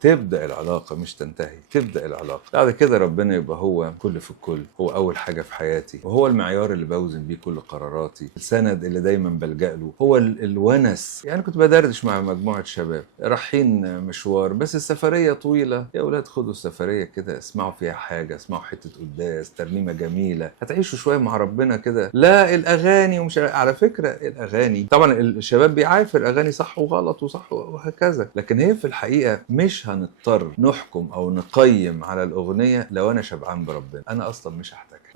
تبدأ العلاقة، مش تنتهي، تبدأ العلاقة. بعد كده ربنا يبقى هو كل في الكل، هو أول حاجة في حياتي، وهو المعيار اللي بوزن بيه كل قراراتي، السند اللي دايما بلجأ له، هو الونس. يعني كنت بدردش مع مجموعة شباب رايحين مشوار بس السفرية طويلة، يا أولاد خدوا السفرية كده اسمعوا فيها حاجة، اسمعوا حتة قداس، ترنيمة جميلة، هتعيشوا شوية مع ربنا كده. لا الأغاني ومش على فكرة الأغاني طبعا الشباب بيعافر أغاني صح وغلط وصح وهكذا، لكن هي في الحقيقة مش هنضطر نحكم او نقيم على الاغنيه لو انا شبعان بربنا. انا اصلا مش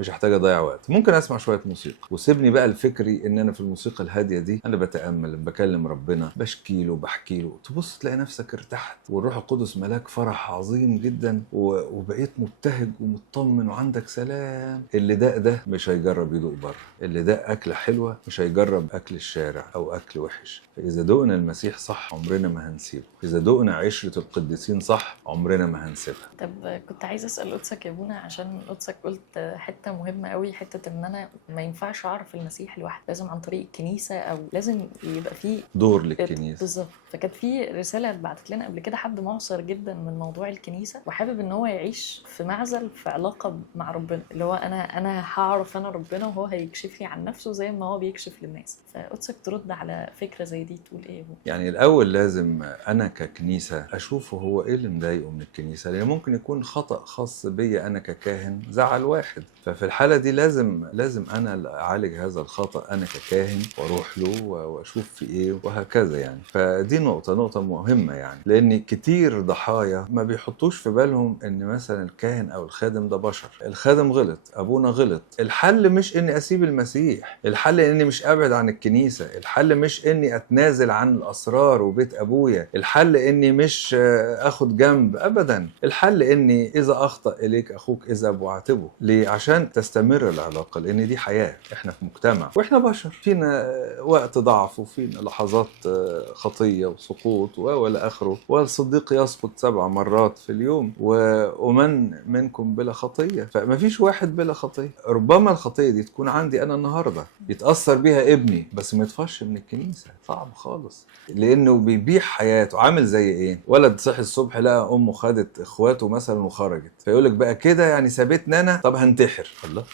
هحتاج اضيع وقت، ممكن اسمع شويه موسيقى وسيبني بقى الفكري ان انا في الموسيقى الهاديه دي انا بتامل، بكلم ربنا، بشكي له، بحكي له، تبص تلاقي نفسك ارتحت والروح القدس ملاك فرح عظيم جدا وبقيت مبتهج ومطمن وعندك سلام. اللي ده مش هيجرب يدوق بره، اللي ده اكله حلوه مش هيجرب اكل الشارع او اكل وحش. فاذا دقنا المسيح صح عمرنا ما هنسيبه، اذا دقنا عشره القديسين صح عمرنا ما هنسيبها. طب كنت عايزه اسال قدسك يا ابونا، عشان قدسك قلت حته حته مهمه قوي، حته ان انا ما ينفعش اعرف المسيح لوحدي، لازم عن طريق الكنيسه، او لازم يبقى في دور للكنيسه. بالظبط. فكانت في رساله بعتت لنا قبل كده حد معصر جدا من موضوع الكنيسه، وحابب ان هو يعيش في معزل في علاقه مع ربنا، اللي هو انا هعرف انا ربنا وهو هيكشف لي عن نفسه زي ما هو بيكشف للناس. فقدسك ترد على فكره زي دي تقول ايه هو؟ يعني الاول لازم انا ككنيسه اشوفه هو ايه اللي مضايقه من الكنيسه، لان ممكن يكون خطا خاص بيا انا ككاهن زعل واحد، ففي الحاله دي لازم انا اعالج هذا الخطا انا ككاهن، واروح له واشوف في ايه وهكذا. يعني فدي نقطه مهمه، يعني لان كتير ضحايا ما بيحطوش في بالهم ان مثلا الكاهن او الخادم ده بشر. الخادم غلط، ابونا غلط. الحل مش اني اسيب المسيح، الحل اني مش ابعد عن الكنيسه، الحل مش اني اتنازل عن الاسرار وبيت ابويا، الحل اني مش اخد جنب ابدا. الحل اني اذا اخطا اليك اخوك اذهب واعاتبه. ليه؟ عشان تستمر العلاقه، لان دي حياه، احنا في مجتمع واحنا بشر، فينا وقت ضعف وفينا لحظات خطيه وسقوط والى اخره. والصديق يسقط 7 مرات في اليوم، ومن منكم بلا خطيه، فما فيش واحد بلا خطيه. ربما الخطيه دي تكون عندي انا النهارده، يتاثر بيها ابني بس ما يطفش من الكنيسه، صعب خالص، لانه بيبيع حياته. عامل زي ايه؟ ولد صحي الصبح لقى امه خدت اخواته مثلا وخرجت، فيقول لك بقى كده يعني سابتني انا، طب هنتحر. الله،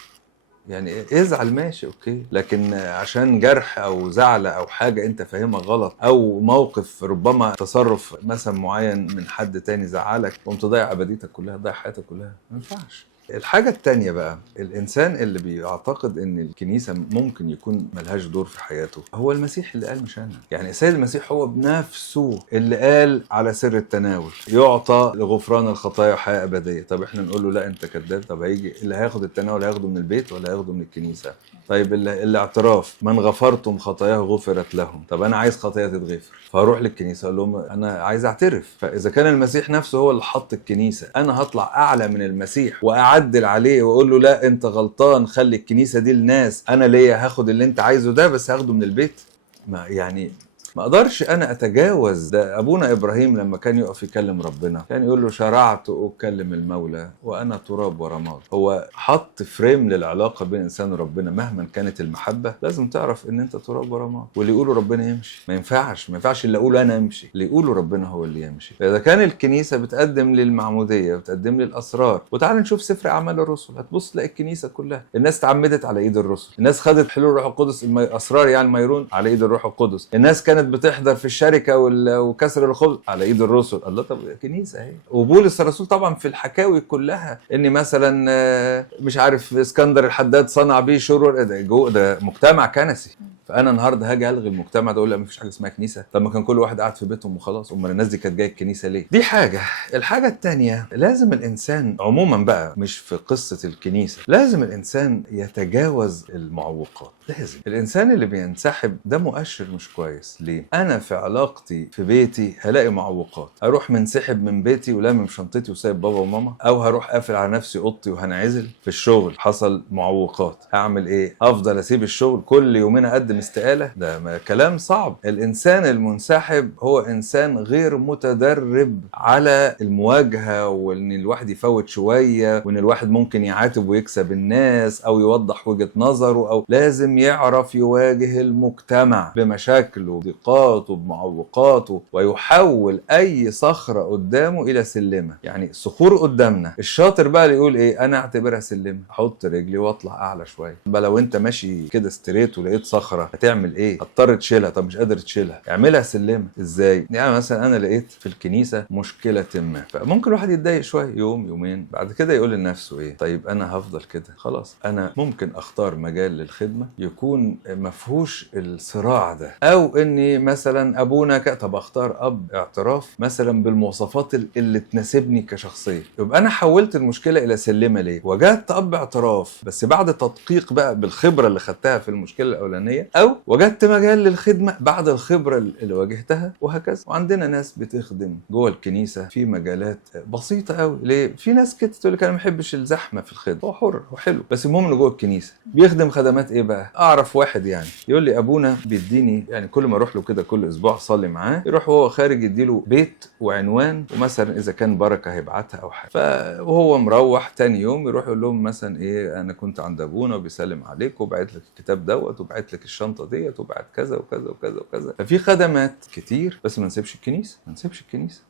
يعني ازعل ماشي اوكي، لكن عشان جرح او زعل او حاجه انت فاهمها غلط، او موقف ربما تصرف مثلا معين من حد تاني زعلك، وقمت ضيع ابديتك كلها، ضيع حياتك كلها، ما ينفعش. الحاجة التانية بقى، الإنسان اللي بيعتقد إن الكنيسة ممكن يكون ملهاش دور في حياته، هو المسيح اللي قال مش أنا. يعني السيد المسيح هو بنفسه اللي قال على سر التناول يعطى لغفران الخطايا وحياة أبدية. طب إحنا نقول له لا أنت كذاب. طب هيجي اللي هياخد التناول هياخده من البيت ولا هياخده من الكنيسة؟ طيب الاعتراف، من غفرتم خطاياه غفرت لهم. طب أنا عايز خطايا تتغفر، فهروح للكنيسة أقول لهم أنا عايز أعترف. فإذا كان المسيح نفسه هو اللي حط الكنيسة، أنا هطلع أعلى من المسيح وأعدل عليه وأقول له لا أنت غلطان، خلي الكنيسة دي للناس، أنا ليا هاخد اللي أنت عايزه ده بس هاخده من البيت؟ ما يعني ما اقدرش انا اتجاوز ده. ابونا ابراهيم لما كان يقف يكلم ربنا كان يقول له شرعت اكلم المولى وانا تراب ورماد. هو حط فريم للعلاقه بين الانسان وربنا، مهما كانت المحبه لازم تعرف ان انت تراب ورماد، واللي يقوله ربنا يمشي. ما ينفعش اللي اقوله انا امشي، اللي يقوله ربنا هو اللي يمشي. فاذا كان الكنيسه بتقدم للمعموديه وبتقدم للاسرار، وتعال نشوف سفر اعمال الرسل، هتبص تلاقي الكنيسه كلها الناس تعمدت على ايد الرسل، الناس خدت حلول الروح القدس، اسرار يعني ميرون على ايد الروح القدس، الناس كانت بتحضر في الشركه وكسر الخبز على ايد الرسل. الله، طب كنيسه اهي. وبولس الرسول طبعا في الحكاوي كلها ان مثلا مش عارف اسكندر الحداد صنع بيه شرور، ده مجتمع كنسي. فانا النهارده هاجي الغي المجتمع ده اقول لا مفيش حاجه اسمها كنيسه؟ طب ما كان كل واحد قاعد في بيتهم وخلاص، امال الناس دي كانت جايه الكنيسه ليه؟ دي حاجه. الحاجه الثانيه، لازم الانسان عموما بقى، مش في قصه الكنيسه، لازم الانسان يتجاوز المعوقات. لازم الانسان اللي بينسحب ده مؤشر مش كويس. ليه؟ انا في علاقتي في بيتي هلاقي معوقات، اروح منسحب من بيتي ولامم شنطتي وسايب بابا وماما، او هروح قافل على نفسي اوضتي وهنعزل. في الشغل حصل معوقات، هعمل ايه؟ افضل اسيب الشغل كل يومين اقدم استقاله؟ ده كلام صعب. الانسان المنسحب هو انسان غير متدرب على المواجهه، وان الواحد يفوت شويه، وان الواحد ممكن يعاتب ويكسب الناس او يوضح وجهه نظره، او لازم يعرف يواجه المجتمع بمشاكله بضيقاته بمعوقاته، ويحول اي صخره قدامه الى سلمه. يعني صخور قدامنا، الشاطر بقى اللي يقول ايه؟ انا اعتبرها سلمه، احط رجلي واطلع اعلى شويه. بقى لو انت ماشي كده ستريت ولقيت صخره هتعمل ايه؟ هتضطر تشيلها. طب مش قادر تشيلها، اعملها سلمه. ازاي؟ يعني مثلا انا لقيت في الكنيسه مشكله ما، فممكن الواحد يتضايق شويه، يوم يومين، بعد كده يقول لنفسه ايه؟ طيب انا هفضل كده خلاص، انا ممكن اختار مجال للخدمه يكون مفهوش الصراع ده، او اني مثلا ابونا طب اختار اب اعتراف مثلا بالمواصفات اللي تناسبني كشخصيه. يبقى انا حولت المشكله الى سلمه. ليه؟ وجدت اب اعتراف بس بعد تدقيق بقى بالخبره اللي خدتها في المشكله الاولانيه، او وجدت مجال للخدمه بعد الخبره اللي واجهتها وهكذا. وعندنا ناس بتخدم جوه الكنيسه في مجالات بسيطه قوي. ليه؟ في ناس كده تقول لك انا ما بحبش الزحمه في الخدمه، هو حر وحلو، بس المهم انه جوه الكنيسه بيخدم خدمات ايه بقى. اعرف واحد يعني يقول لي ابونا بيديني، يعني كل ما اروح له كده كل اسبوع اصلي معاه، يروح وهو خارج يديله بيت وعنوان، ومثلا اذا كان بركه هيبعتها او حاجه، وهو مروح تاني يوم يروح يقول لهم مثلا ايه، انا كنت عند ابونا وبيسلم عليك وبعت لك الكتاب دوت وبعت لك الشنطه ديت وبعت كذا وكذا وكذا وكذا. ففي خدمات كتير، بس ما نسيبش الكنيسه، ما نسيبش الكنيسه.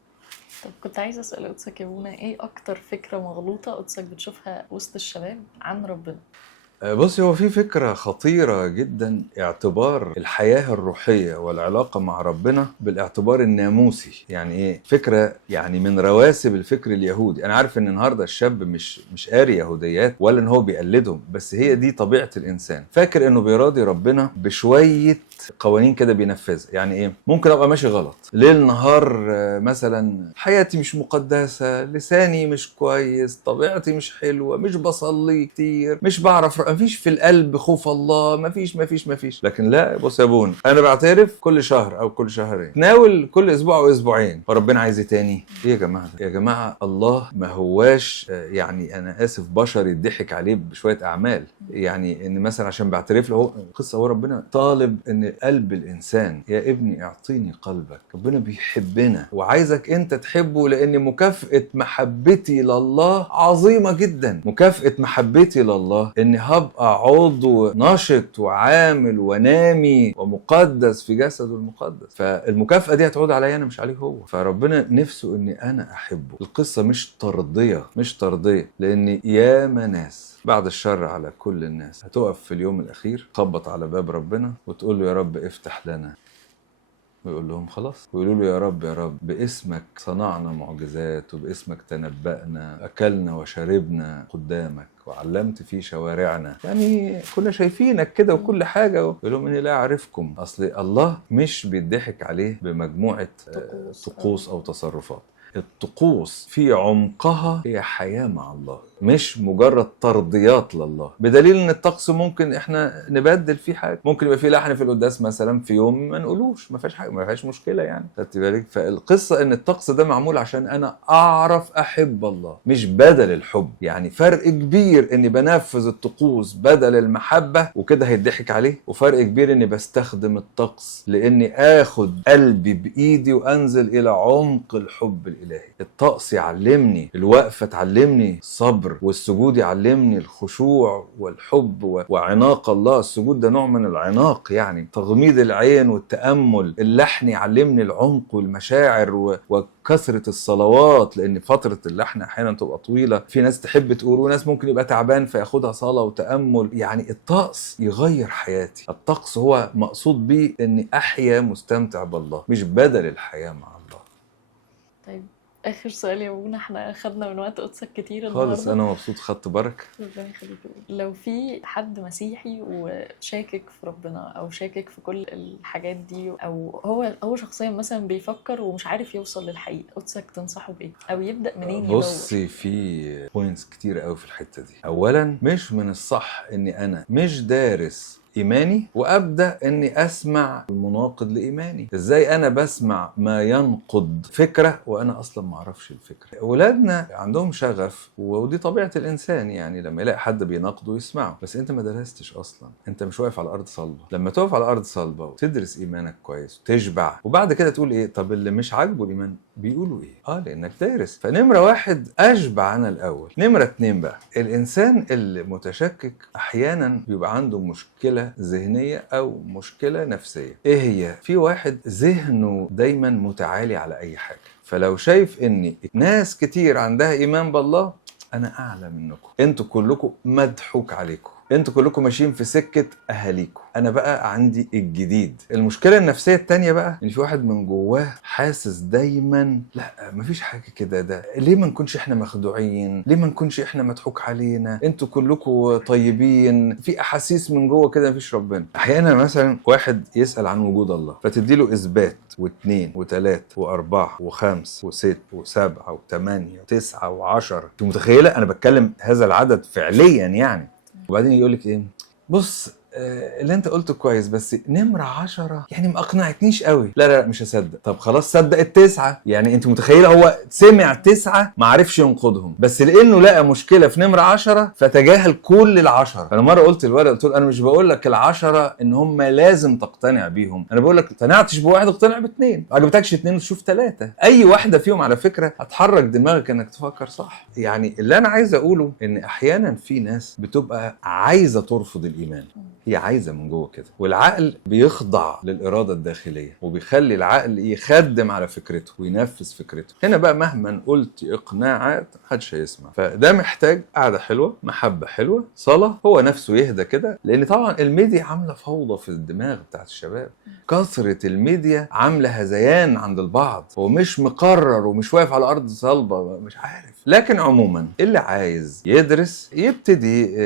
طب كنت عايزه اسال قدسك يا ابونا، ايه اكتر فكره مغلوطه قدسك بتشوفها وسط الشباب عن ربنا؟ بصي، هو في فكرة خطيرة جدا، اعتبار الحياة الروحية والعلاقة مع ربنا بالاعتبار الناموسي. يعني ايه؟ فكرة يعني من رواسب الفكر اليهودي. انا عارف ان النهاردة الشاب مش قاري يهوديات ولا ان هو بيقلدهم، بس هي دي طبيعة الانسان، فاكر انه بيراضي ربنا بشوية قوانين كده بينفذها. يعني ايه؟ ممكن ابقى ماشي غلط ليل نهار، مثلا حياتي مش مقدسة، لساني مش كويس، طبيعتي مش حلوة، مش بصلي كتير، مش بعرف، مفيش في القلب خوف الله، مفيش. لكن لا، بص يا بون، انا بعترف كل شهر او كل شهرين، تناول كل اسبوع او اسبوعين، وربنا عايز ايه تاني؟ ايه يا جماعه ده؟ يا جماعه الله ما هواش يعني انا اسف بشر يضحك عليه بشويه اعمال. يعني ان مثلا عشان بعترف له، هو قصه، هو ربنا طالب ان قلب الانسان، يا ابني اعطيني قلبك. ربنا بيحبنا وعايزك انت تحبه، لان مكافاه محبتي لله عظيمه جدا. مكافاه محبتي لله ان هبقى عضو نشط وعامل ونامي ومقدس في جسده المقدس. فالمكافأة دي هتعود عليا أنا مش عليه هو. فربنا نفسه إني أنا أحبه. القصة مش طردية، لأن ياما ناس، بعد الشر على كل الناس، هتقف في اليوم الأخير تخبط على باب ربنا وتقول له يا رب افتح لنا، ويقول لهم خلاص، ويقولوا له يا رب باسمك صنعنا معجزات، وباسمك تنبأنا، أكلنا وشربنا قدامك، وعلمت في شوارعنا، يعني كنا شايفينك كده وكل حاجة. يقول لهم إني لا أعرفكم. أصل الله مش بيضحك عليه بمجموعة طقوس أو تصرفات. الطقوس في عمقها هي حياة مع الله، مش مجرد ترضيات لله. بدليل ان الطقس ممكن احنا نبدل فيه حاجة، ممكن يبقى فيه لحن في القداس مثلا في يوم ما نقولوش، ما فيهاش حاجة، ما فيهاش مشكلة يعني، خدت بالك؟ فالقصة ان الطقس ده معمول عشان انا اعرف احب الله، مش بدل الحب. يعني فرق كبير اني بنفذ الطقوس بدل المحبة وكده هيضحك عليه، وفرق كبير اني بستخدم الطقس لاني اخد قلبي بايدي وانزل الى عمق الحب الالهي. الطقس يعلمني الوقفة، تعلمني الصبر، والسجود يعلمني الخشوع والحب وعناق الله. السجود ده نوع من العناق، يعني تغميض العين والتأمل. اللحن يعلمني العمق والمشاعر وكثرة الصلوات، لأن فترة اللحن أحيانا تبقى طويلة، في ناس تحب تقول وناس ممكن يبقى تعبان فياخدها صلاة وتأمل. يعني الطقس يغير حياتي. الطقس هو مقصود بيه أني أحيا مستمتع بالله، مش بدل الحياة مع الله. طيب اخر سؤال يا ابونا، احنا خدنا من وقت قدسك كتير خالص، النهارده. انا مبسوط، خدت بركه. ربنا يخليك. لو في حد مسيحي وشاكك في ربنا او شاكك في كل الحاجات دي، او هو شخصيا مثلا بيفكر ومش عارف يوصل للحقيقه، قدسك تنصحه بايه او يبدا منين يدور؟ بصي، في بوينتس كتير قوي في الحته دي. اولا، مش من الصح اني انا مش دارس إيماني وأبدأ أني أسمع المناقض لإيماني. إزاي أنا بسمع ما ينقض فكرة وأنا أصلا ما أعرفش الفكرة؟ أولادنا عندهم شغف، ودي طبيعة الإنسان، يعني لما يلاقي حد بيناقضه يسمعه. بس أنت ما درستش أصلا، أنت مش واقف على أرض صلبة. لما تقف على أرض صلبة وتدرس إيمانك كويس وتشبع، وبعد كده تقول إيه؟ طب اللي مش عاجبه الإيمان بيقولوا إيه؟ لأنك دارس. فنمرة واحد، أشبع أنا الأول. نمرة اتنين بقى، الإنسان اللي متشكك أحيانا بيبقى عنده مشكلة ذهنية أو مشكلة نفسية. إيه هي؟ في واحد ذهنه دايما متعالي على أي حاجة، فلو شايف إن ناس كتير عندها إيمان بالله، أنا أعلى منكم، أنتوا كلكم مضحوك عليكم، انتوا كلكم ماشيين في سكة اهاليكم، انا بقى عندي الجديد. المشكلة النفسية التانية بقى، ان في واحد من جواه حاسس دايما لا مفيش حاجة كده، ده ليه ما نكونش احنا مخدوعين؟ ليه ما نكونش احنا مضحوك علينا؟ انتوا كلكم طيبين. في احاسيس من جوه كده مفيش ربنا. احيانا مثلا واحد يسأل عن وجود الله، فتديله اثبات واثنين وثلاثة واربعة وخمس وست وسبعة وثمانية وتسعة وعشرة. انت متخيلة؟ انا بتكلم هذا العدد فعليا يعني. وبعدين يقولك ايه؟ بص، اللي انت قلته كويس، بس نمرة 10 يعني ما اقنعتنيش قوي. لا لا لا مش هصدق. طب خلاص صدق التسعة. يعني انت متخيلة هو سمع 9 ما عرفش ينقضهم، بس لانه لقى مشكلة في نمرة 10 فتجاهل كل ال10. فانا مرة قلت للولد، قلت له انا مش بقول لك ال10 ان هم لازم تقتنع بيهم، انا بقول لك اقتنعتش بواحد اقتنع باثنين، ما عجبتكش اثنين شوف 3. اي واحدة فيهم على فكرة هتحرك دماغك انك تفكر صح. يعني اللي انا عايز اقوله ان احيانا في ناس بتبقى عايزة ترفض الايمان، هي عايزة من جوه كده، والعقل بيخضع للإرادة الداخلية وبيخلي العقل يخدم على فكرته وينفذ فكرته. هنا بقى مهما قلت إقناعات محدش هيسمع. فده محتاج قعدة حلوة، محبة حلوة، صلاة، هو نفسه يهدى كده، لأن طبعا الميديا عاملة فوضى في الدماغ بتاعت الشباب. كثرة الميديا عاملة هذيان عند البعض، هو مش مقرر ومش واقف على أرض صلبة، مش عارف. لكن عموما اللي عايز يدرس يبتدي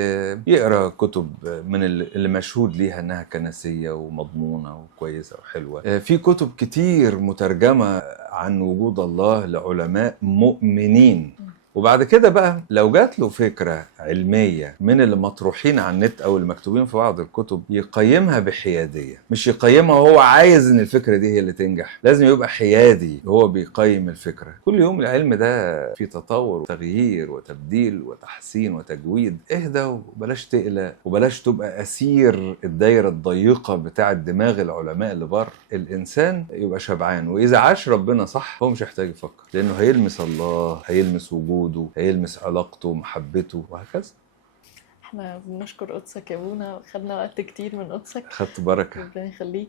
يقرأ كتب من اللي مشهود ليها انها كنسية ومضمونة وكويسة وحلوة. في كتب كتير مترجمة عن وجود الله لعلماء مؤمنين. وبعد كده بقى لو جات له فكرة علمية من اللي مطروحين على النت او المكتوبين في بعض الكتب، يقيمها بحيادية، مش يقيمها وهو عايز ان الفكرة دي هي اللي تنجح. لازم يبقى حيادي وهو بيقيم الفكرة. كل يوم العلم ده في تطور وتغيير وتبديل وتحسين وتجويد. اهدى وبلاش تقلق وبلاش تبقى اسير الدايرة الضيقة بتاع دماغ العلماء اللي بره. الانسان يبقى شبعان، واذا عاش ربنا صح هو مش هيحتاج يفكر، لانه هيلمس الله، هيلمس وجوده، هيلمس علاقته ومحبته وهكذا. احنا بنشكر قدسك يا ابونا، خدنا وقت كتير من قدسك، خدت بركة. ربنا يخليك.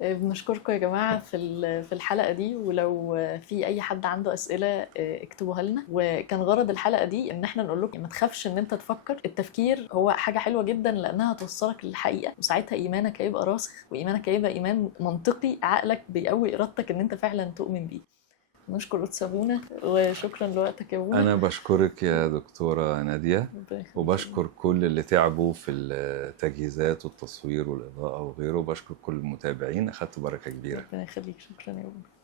بنشكركم يا جماعة في الحلقة دي، ولو في أي حد عنده أسئلة اكتبوها لنا. وكان غرض الحلقة دي إن احنا نقول لكم ما تخافش إن أنت تفكر. التفكير هو حاجة حلوة جدا لأنها توصلك للحقيقة، وساعتها إيمانك هيبقى راسخ، وإيمانك هيبقى إيمان منطقي، عقلك بيقوي إرادتك إن أنت فعلا تؤمن بيه. نشكر قدس أبونا وشكرا لوقتك يا أبونا. أنا بشكرك يا دكتورة نادية، وبشكر كل اللي تعبوا في التجهيزات والتصوير والإضاءة وغيره. بشكر كل المتابعين، أخدت بركة كبيرة. ربنا يخليك، شكرا يا أبونا.